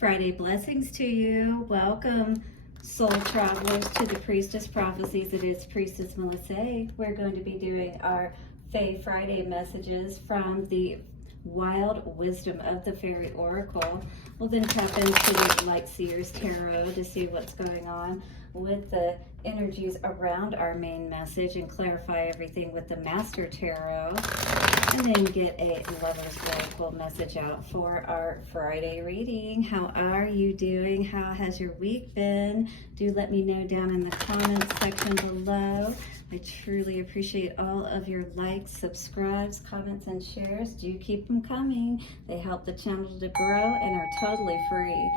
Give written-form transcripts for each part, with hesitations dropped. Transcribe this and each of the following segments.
FriYay Blessings to you. Welcome, soul travelers, to the Priestess Prophecies. It is Priestess Melissae. We're going to be doing our Fae Friday messages from the wild wisdom of the Faery Oracle. We'll then tap into the Light Seers Tarot to see what's going on with the energies around our main message and clarify everything with the Master Tarot, and then get a Lover's Oracle message out for our Friday reading. How are you doing? How has your week been? Do let me know down in the comments section below. I truly appreciate all of your likes, subscribes, comments, and shares. Do keep them coming. They help the channel to grow and are totally free.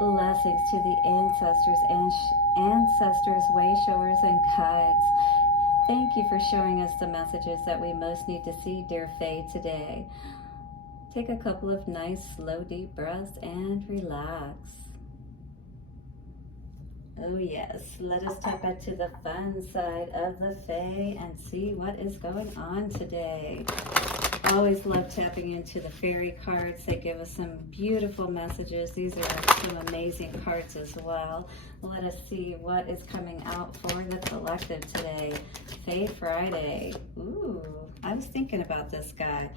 Blessings to the ancestors and ancestors, way showers, and guides. Thank you for showing us the messages that we most need to see, dear Fae, today. Take a couple of nice, slow, deep breaths and relax. Oh yes, let us tap into the fun side of the Fae and see what is going on today. Always love tapping into the fairy cards. They give us some beautiful messages. These are some amazing cards as well. Let us see what is coming out for the collective today. Fae Friday. Ooh, I was thinking about this guy.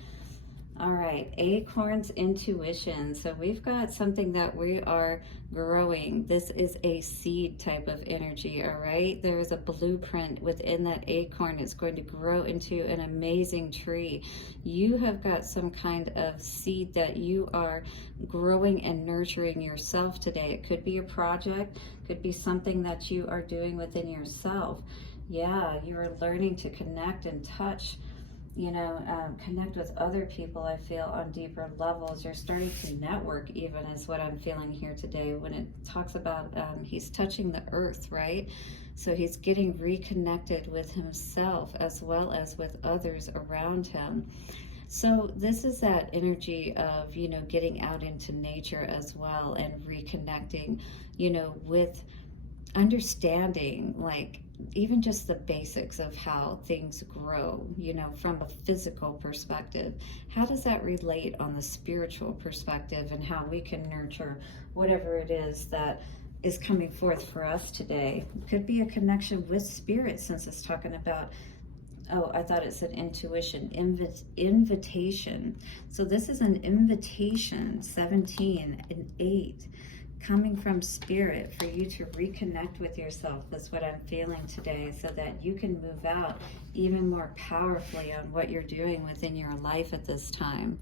All right, Acorn's intuition. So we've got something that we are growing. This is a seed type of energy, all right? There's a blueprint within that acorn. It's going to grow into an amazing tree. You have got some kind of seed that you are growing and nurturing yourself today. It could be a project, could be something that you are doing within yourself. Yeah, you're learning to connect and touch, connect with other people, I feel, on deeper levels. You're starting to network, even, is what I'm feeling here today when it talks about he's touching the earth, right? So he's getting reconnected with himself as well as with others around him. So this is that energy of, getting out into nature as well and reconnecting, with understanding, like, even just the basics of how things grow, from a physical perspective. How does that relate on the spiritual perspective and how we can nurture whatever it is that is coming forth for us today? It could be a connection with spirit, since it's talking about, I thought it said intuition, invitation. So this is an invitation, 17 and 8. Coming from spirit for you to reconnect with yourself is what I'm feeling today, so that you can move out even more powerfully on what you're doing within your life at this time.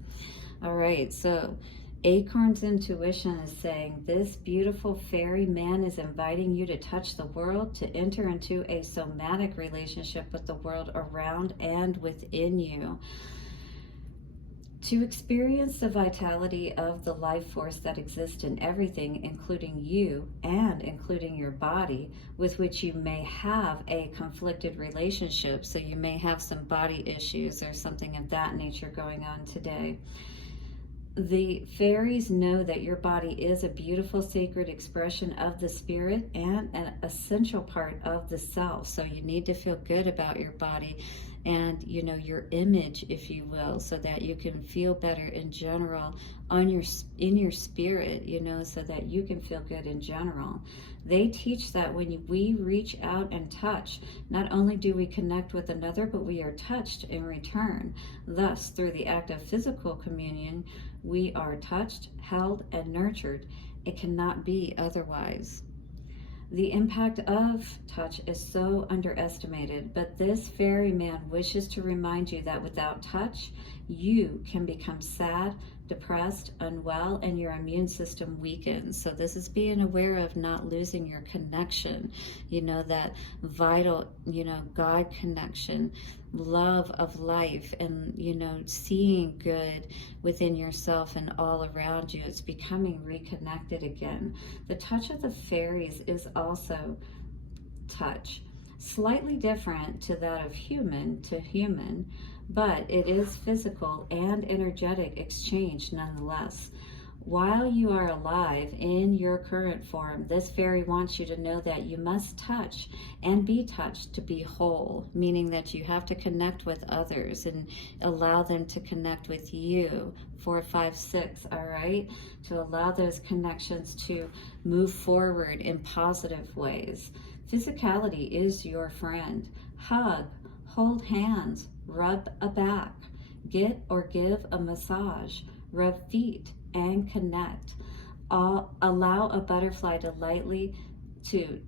All right, so Acorn's intuition is saying this beautiful fairy man is inviting you to touch the world, to enter into a somatic relationship with the world around and within you, to experience the vitality of the life force that exists in everything, including you and including your body, with which you may have a conflicted relationship. So you may have some body issues or something of that nature going on today. The fairies know that your body is a beautiful sacred expression of the spirit and an essential part of the self. So you need to feel good about your body and, your image, if you will, so that you can feel better in general in your spirit, so that you can feel good in general. They teach that when we reach out and touch, not only do we connect with another, but we are touched in return. Thus, through the act of physical communion, we are touched, held, and nurtured. It cannot be otherwise. The impact of touch is so underestimated, but this fairy man wishes to remind you that without touch, you can become sad, depressed, unwell, and your immune system weakens. So this is being aware of not losing your connection, that vital, God connection, love of life, and, seeing good within yourself and all around you. It's becoming reconnected again. The touch of the fairies is also touch, slightly different to that of human to human, but it is physical and energetic exchange nonetheless. While you are alive in your current form, this fairy wants you to know that you must touch and be touched to be whole, meaning that you have to connect with others and allow them to connect with you. 4, 5, 6, all right? To allow those connections to move forward in positive ways. Physicality is your friend. Hug, hold hands, rub a back, get or give a massage, rub feet, and connect. Allow a butterfly to lightly to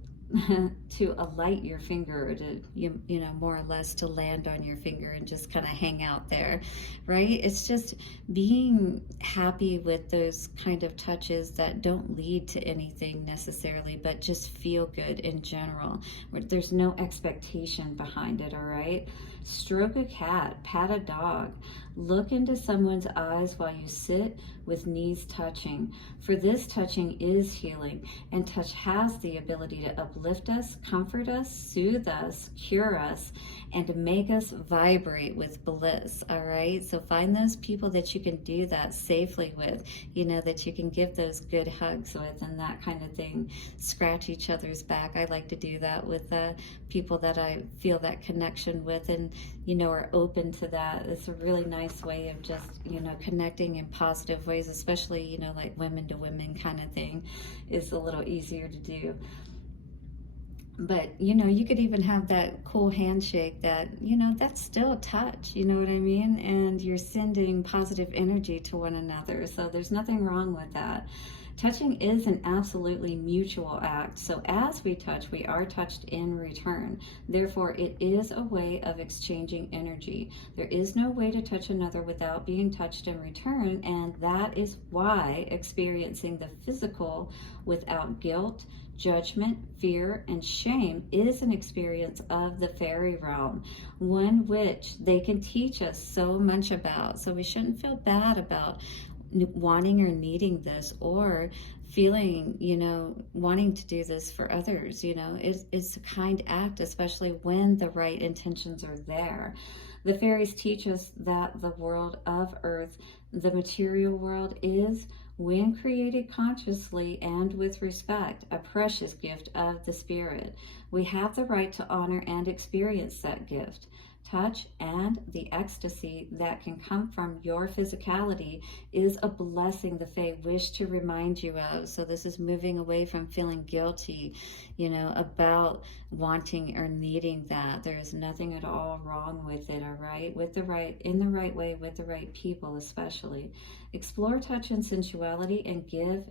to alight your finger, or to you know, more or less to land on your finger and just kind of hang out there, right? It's just being happy with those kind of touches that don't lead to anything necessarily, but just feel good in general. There's no expectation behind it, all right? Stroke a cat, pat a dog, look into someone's eyes while you sit with knees touching. For this touching is healing, and touch has the ability to uplift us, comfort us, soothe us, cure us, and to make us vibrate with bliss, all right? So find those people that you can do that safely with, you know, that you can give those good hugs with and that kind of thing. Scratch each other's back. I like to do that with people that I feel that connection with and, you know, are open to that. It's a really nice way of just, you know, connecting in positive ways, especially, you know, like women to women kind of thing is a little easier to do. But, you know, you could even have that cool handshake that, you know, that's still a touch, you know what I mean? And you're sending positive energy to one another. So there's nothing wrong with that. Touching is an absolutely mutual act. So as we touch, we are touched in return. Therefore, it is a way of exchanging energy. There is no way to touch another without being touched in return. And that is why experiencing the physical without guilt, judgment, fear, and shame is an experience of the fairy realm, one which they can teach us so much about. So we shouldn't feel bad about wanting or needing this, or feeling, you know, wanting to do this for others. You know, it's a kind act, especially when the right intentions are there. The fairies teach us that the world of earth, the material world, is, when created consciously and with respect, a precious gift of the spirit. We have the right to honor and experience that gift. Touch and the ecstasy that can come from your physicality is a blessing the Fae wish to remind you of. So this is moving away from feeling guilty, you know, about wanting or needing that. There is nothing at all wrong with it, all right? With the right, in the right way, with the right people especially. Explore touch and sensuality and give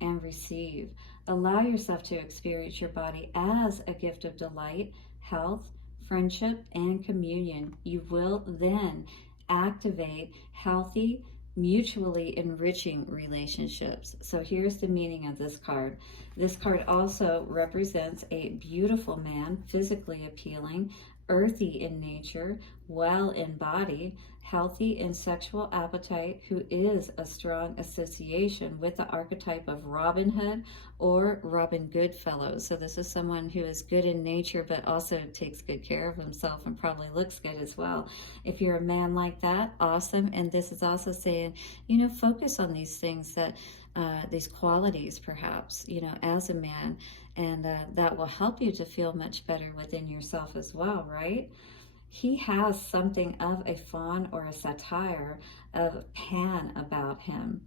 and receive. Allow yourself to experience your body as a gift of delight, health, friendship, and communion. You will then activate healthy, mutually enriching relationships. So here's the meaning of this card. This card also represents a beautiful man, physically appealing, earthy in nature, well in body, healthy in sexual appetite, who is a strong association with the archetype of Robin Hood or Robin Goodfellow. So this is someone who is good in nature, but also takes good care of himself and probably looks good as well. If you're a man like that, awesome. And this is also saying, you know, focus on these things that, these qualities perhaps, you know, as a man, and that will help you to feel much better within yourself as well, right? He has something of a faun or a satire of Pan about him.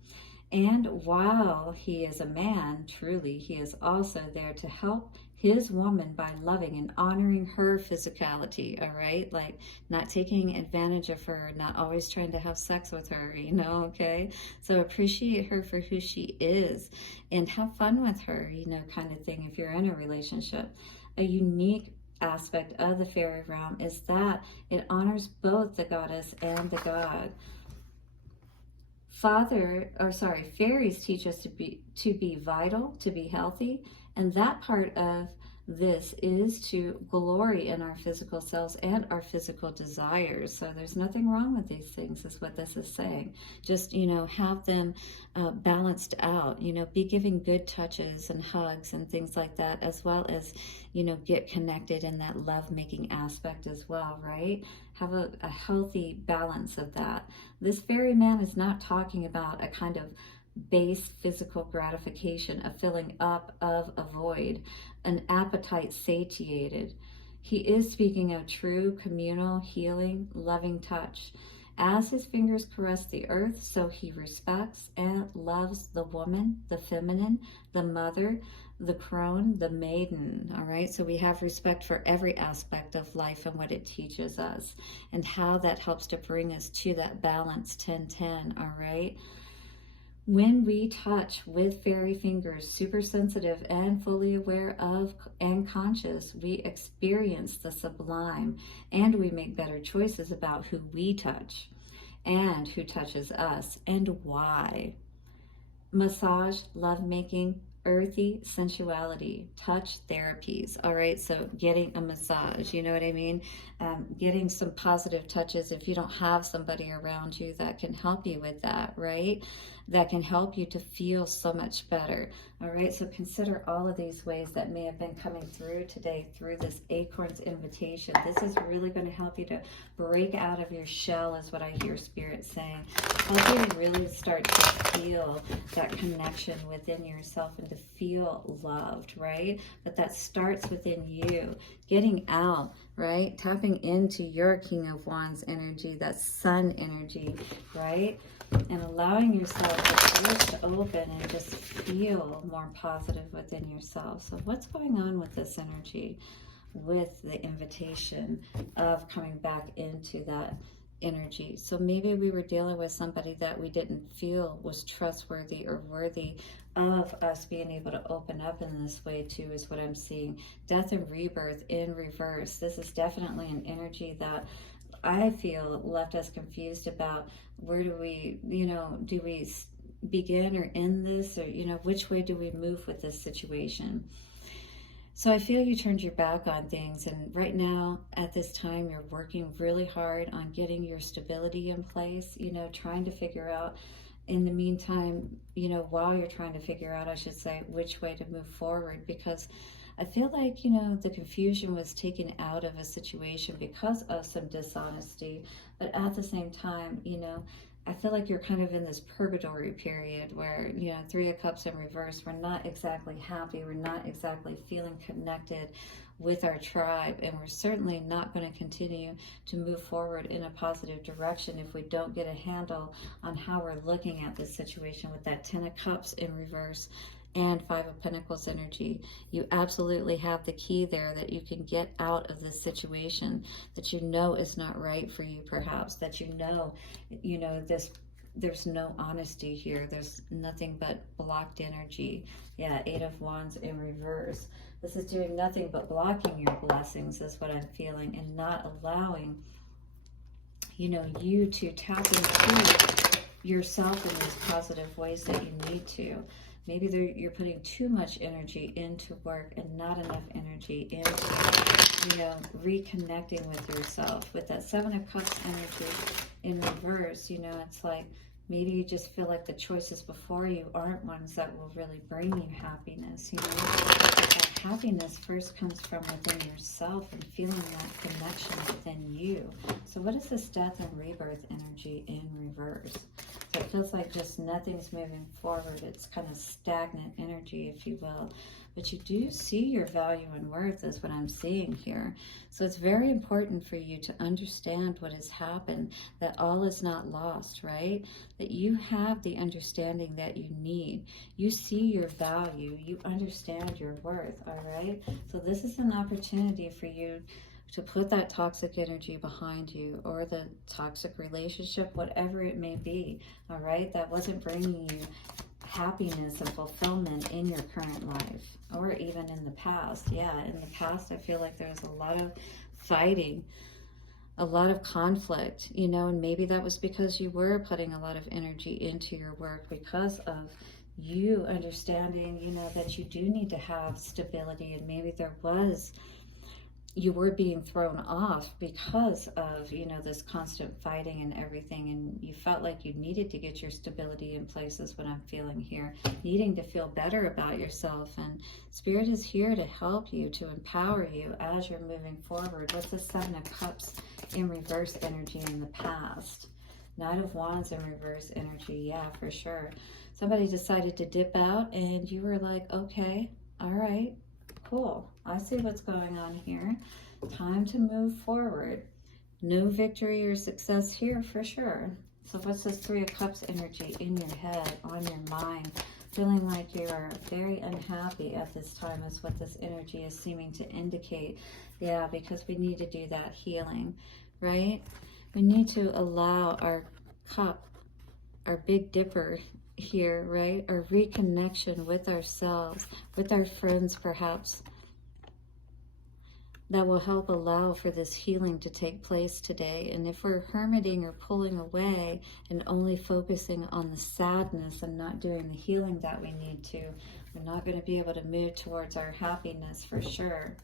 And while he is a man, truly, he is also there to help his woman by loving and honoring her physicality, all right? Like not taking advantage of her, not always trying to have sex with her, you know, okay? So appreciate her for who she is and have fun with her, you know, kind of thing if you're in a relationship. A unique aspect of the fairy realm is that it honors both the goddess and the god. Fairies teach us to be vital, to be healthy, and that part of this is to glory in our physical selves and our physical desires. So there's nothing wrong with these things, is what this is saying. Just, you know, have them balanced out, you know, be giving good touches and hugs and things like that, as well as, you know, get connected in that love-making aspect as well, right? Have a healthy balance of that. This fairy man is not talking about a kind of base physical gratification, a filling up of a void, an appetite satiated. He is speaking of true communal, healing, loving touch. As his fingers caress the earth, so he respects and loves the woman, the feminine, the mother, the crone, the maiden. All right, so we have respect for every aspect of life and what it teaches us and how that helps to bring us to that balance 10-10. All right, when we touch with fairy fingers, super sensitive and fully aware of and conscious, we experience the sublime, and we make better choices about who we touch and who touches us and why. Massage, lovemaking, earthy sensuality, touch therapies. All right, so getting a massage, you know what I mean? Getting some positive touches if you don't have somebody around you that can help you with that, right? That can help you to feel so much better. All right, so consider all of these ways that may have been coming through today through this Acorn's invitation. This is really going to help you to break out of your shell, is what I hear Spirit saying. Help you to really start to feel that connection within yourself and to feel loved, right? But that starts within you, getting out, right? Tapping into your King of Wands energy, that sun energy, right? And allowing yourself to burst open and just feel more positive within yourself. So what's going on with this energy, with the invitation of coming back into that energy? So maybe we were dealing with somebody that we didn't feel was trustworthy or worthy of us being able to open up in this way too, is what I'm seeing. Death and rebirth in reverse. This is definitely an energy that I feel left us confused about where do we, do we begin or end this, or, which way do we move with this situation? So I feel you turned your back on things, and right now at this time you're working really hard on getting your stability in place, trying to figure out in the meantime, while you're trying to figure out, I should say, which way to move forward, because I feel like, the confusion was taken out of a situation because of some dishonesty, but at the same time, I feel like you're kind of in this purgatory period where, Three of Cups in reverse, we're not exactly happy, we're not exactly feeling connected with our tribe, and we're certainly not going to continue to move forward in a positive direction if we don't get a handle on how we're looking at this situation with that Ten of Cups in reverse and Five of Pentacles energy. You absolutely have the key there that you can get out of this situation that is not right for you, perhaps, that there's no honesty here. There's nothing but blocked energy. Yeah, Eight of Wands in reverse. This is doing nothing but blocking your blessings, is what I'm feeling, and not allowing, you to tap into yourself in those positive ways that you need to. Maybe you're putting too much energy into work and not enough energy into, reconnecting with yourself. With that Seven of Cups energy in reverse, it's like maybe you just feel like the choices before you aren't ones that will really bring you happiness. That happiness first comes from within yourself and feeling that connection within you. So what is this Death and Rebirth energy in reverse? So it feels like just nothing's moving forward. It's kind of stagnant energy, if you will. But you do see your value and worth, is what I'm seeing here. So it's very important for you to understand what has happened, that all is not lost, right? That you have the understanding that you need. You see your value. You understand your worth, all right? So this is an opportunity for you to put that toxic energy behind you, or the toxic relationship, whatever it may be, all right? That wasn't bringing you happiness and fulfillment in your current life, or even in the past. Yeah, in the past, I feel like there was a lot of fighting, a lot of conflict, and maybe that was because you were putting a lot of energy into your work because of you understanding, that you do need to have stability, and maybe you were being thrown off because of, this constant fighting and everything, and you felt like you needed to get your stability in place, is what I'm feeling here, needing to feel better about yourself. And Spirit is here to help you, to empower you as you're moving forward. What's the Seven of Cups in reverse energy in the past? Knight of Wands in reverse energy. Yeah, for sure. Somebody decided to dip out and you were like, okay, all right, cool. I see what's going on here. Time to move forward. No victory or success here for sure. So what's this Three of Cups energy in your head, on your mind? Feeling like you are very unhappy at this time is what this energy is seeming to indicate. Yeah, because we need to do that healing, right? We need to allow our cup, our Big Dipper here, right? Our reconnection with ourselves, with our friends perhaps, that will help allow for this healing to take place today. And if we're hermiting or pulling away and only focusing on the sadness and not doing the healing that we need to, we're not going to be able to move towards our happiness for sure.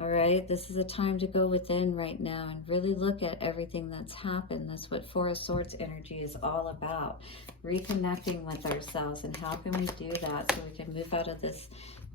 All right, this is a time to go within right now and really look at everything that's happened. That's what Four of Swords energy is all about. Reconnecting with ourselves, and how can we do that so we can move out of this?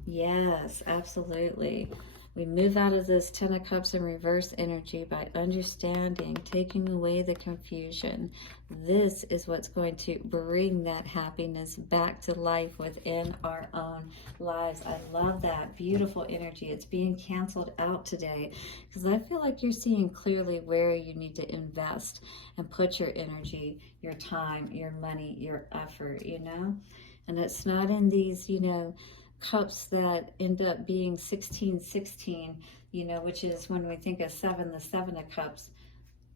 Yes, absolutely. We move out of this Ten of Cups in reverse energy by understanding, taking away the confusion. This is what's going to bring that happiness back to life within our own lives. I love that. Beautiful energy. It's being canceled out today because I feel like you're seeing clearly where you need to invest and put your energy, your time, your money, your effort, you know? And it's not in these, you know, cups that end up being 1616, you know, which is when we think of seven, the Seven of Cups,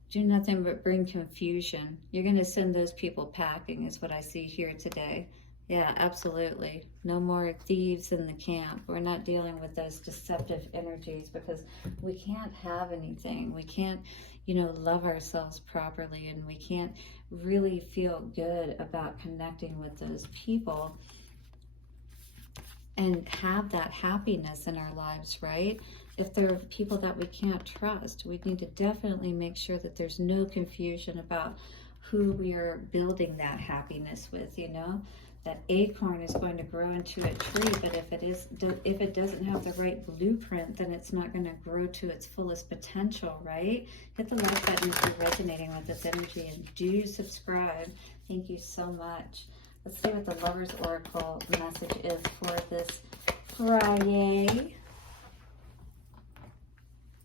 do nothing but bring confusion. You're going to send those people packing is what I see here today. Yeah, absolutely. No more thieves in the camp. We're not dealing with those deceptive energies because we can't have anything. We can't, you know, love ourselves properly, and we can't really feel good about connecting with those people and have that happiness in our lives, right? If there are people that we can't trust, we need to definitely make sure that there's no confusion about who we are building that happiness with, you know? That acorn is going to grow into a tree, but if it doesn't have the right blueprint, then it's not going to grow to its fullest potential, right? Hit the like button if you're resonating with this energy, and do subscribe. Thank you so much. Let's see what the Lover's Oracle message is for this Friday.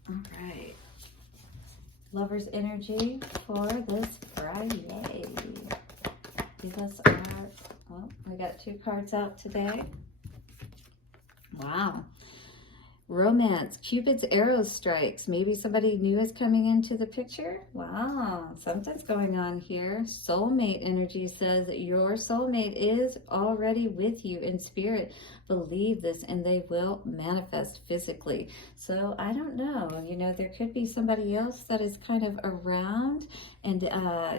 All right. Lover's energy for this Friday. Give us our, well, we got 2 cards out today. Wow. Romance, Cupid's arrow strikes. Maybe somebody new is coming into the picture. Wow, something's going on here. Soulmate energy says your soulmate is already with you in spirit. Believe this and they will manifest physically. So I don't know, you know, there could be somebody else that is kind of around and,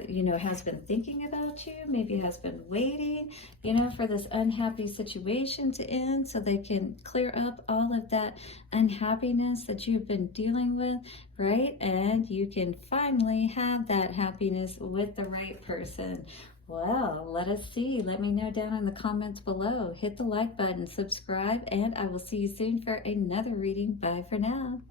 you know, has been thinking about you, maybe has been waiting, you know, for this unhappy situation to end so they can clear up all of that unhappiness that you've been dealing with, right? And you can finally have that happiness with the right person. Well, let us see. Let me know down in the comments below. Hit the like button, subscribe, and I will see you soon for another reading. Bye for now.